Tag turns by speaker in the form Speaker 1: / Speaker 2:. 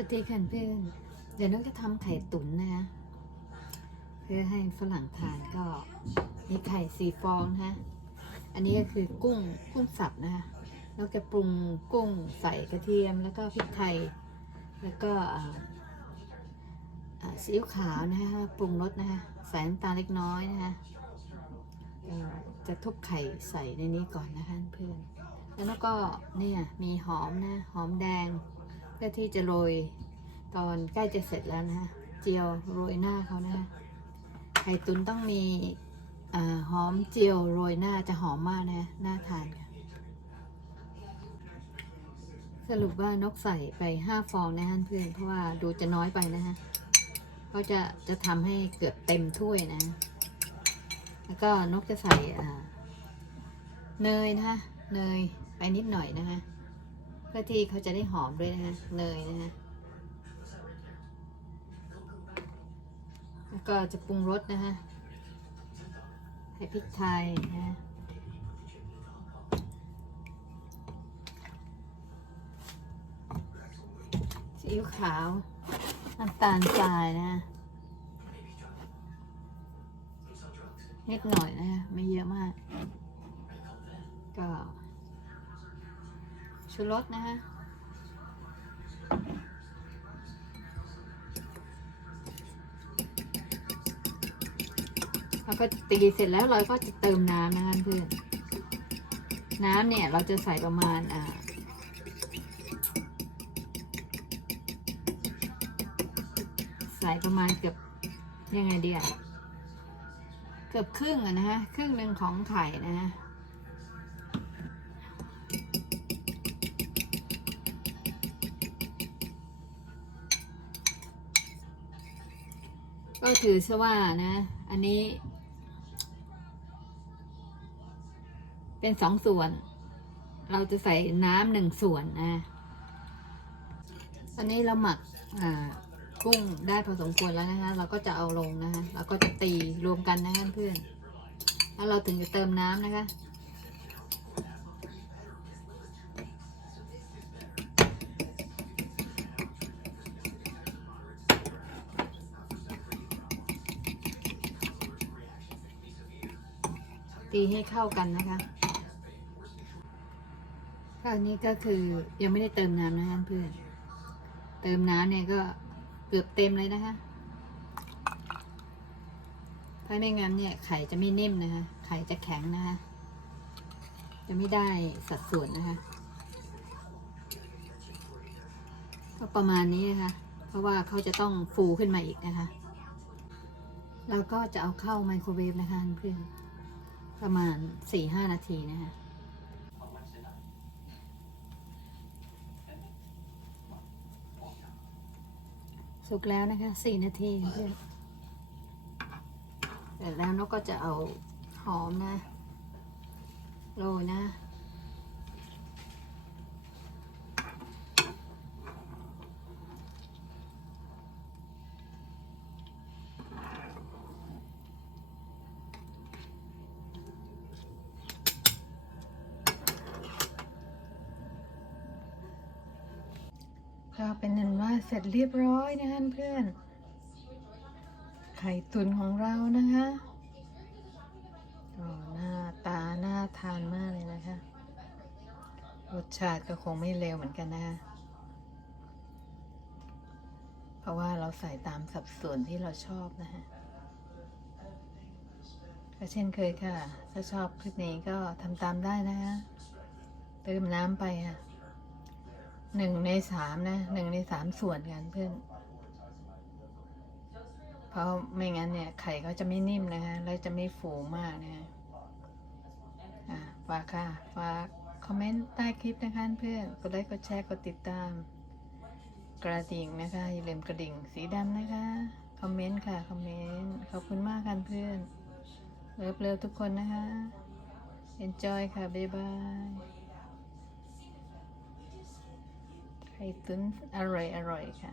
Speaker 1: วัสดีค่ะเพื่อน เดี๋ยวนกจะทำไข่ตุ๋นนะคะ เพื่อให้ฝรั่งทานก็มีไข่สี่ฟองนะอันนี้ก็คือกุ้งกุ้งสับนะคะนกจะปรุงกุ้งใส่กระเทียมแล้วก็พริกไทย แล้วก็ซีอิ๊วขาวนะคะปรุงรสนะคะใส่น้ำตาลเล็กน้อยนะคะจะทุบไข่ใส่ในนี้ก่อนนะคะเพื่อน แล้วก็เนี่ยมีหอมนะหอมแดง เพื่อที่จะโรยตอนใกล้จะเสร็จแล้วนะฮะเจียวโรยหน้าเขานะฮะไข่ตุนต้องมีอหอมเจียวโรยหน้าจะหอมมากนะน่าทานค่ะสรุปว่านกใส่ไปห้าฟองนะฮะเพื่อนเพราะว่าดูจะน้อยไปนะฮะเขาจะจะทำให้เกือบเต็มถ้วยนะ แล้วก็นกจะใส่เนยนะฮะเนยไปนิดหน่อยนะคะ พื่อที่เขาจะได้หอมด้วยนะคะเนยนะคะแล้วก็จะปรุงรสนะคะให้พริกไทยนะซีอิ๊วขาวน้ำตาลทรายนะนิดหน่อยนะคะไม่เยอะมาก ก็ ชูรสนะคะเราก็ตีเสร็จแล้วเราก็จะเติมน้ำนะคะเพื่อน น้ำเนี่ยเราจะใส่ประมาณอ่าใส่ประมาณเกือบยังไงเดีอะเกือบครึ่งอะนะฮะครึ่งหนึ่งของไข่นะฮะ ก็ถือซะว่านะ อันนี้ เป็นสองส่วน เราจะใส่น้ำหนึ่งส่วนนะอันนี้เราหมักอ่ากุ้งได้พอสมควรแล้วนะคะเราก็จะเอาลงนะคะเราก็จะตีรวมกันนะคะเพื่อนแล้วเราถึงจะเติมน้ำนะคะ ตีให้เข้ากันนะคะก็อันนี้ก็คือยังไม่ได้เติมน้ำนะคะเพื่อน เติมน้ำเนี่ยก็เกือบเต็มเลยนะคะถ้าไม่งั้นเนี่ยไข่จะไม่นิ่มนะคะ ไข่จะแข็งนะคะ จะไม่ได้สัดส่วนนะคะ ก็ประมาณนี้นะคะ เพราะว่าเขาจะต้องฟูขึ้นมาอีกนะคะ แล้วก็จะเอาเข้าไมโครเวฟนะคะเพื่อน ประมาณสี่ห้านาทีนะคะสุกแล้วนะคะสี่นาทีเพื่อนเสร็จแล้วนกก็จะเอาหอมนะ โรยนะ ก็เป็นนั้นว่าเสร็จเรียบร้อยนะคะเพื่อน ไข่ตุนของเรานะคะหน้าตาหน่าทานมากเลยนะคะ รสชาติก็คงไม่เลวเหมือนกันนะคะ เพราะว่าเราใส่ตามสัดส่วนที่เราชอบนะคะก็เช่นเคยค่ะ ถ้าชอบคลิปนี้ก็ทำตามได้นะคะเติมน้ำไปค่ะ หนึ่งในสามนะหนึ่งในสามส่วนกันเพื่อน เพราะไม่งั้นเนี่ย ไข่เขาจะไม่นิ่มนะคะแล้วจะไม่ฟูมากนะคะอ่าฝากค่ะ ฝากคอมเมนต์ใต้คลิปนะคะเพื่อน กดไลค์ กดแชร์ กดติดตาม กระดิ่งนะคะ อย่าลืมกระดิ่งสีดำนะคะ คอมเมนต์ค่ะ คอมเมนต์ ขอบคุณมากค่ะเพื่อน เลิฟเลิฟทุกคนนะคะ enjoy ค่ะ บ๊ายบาย ไข่ตุ๋นอร่อยอร่อยค่ะ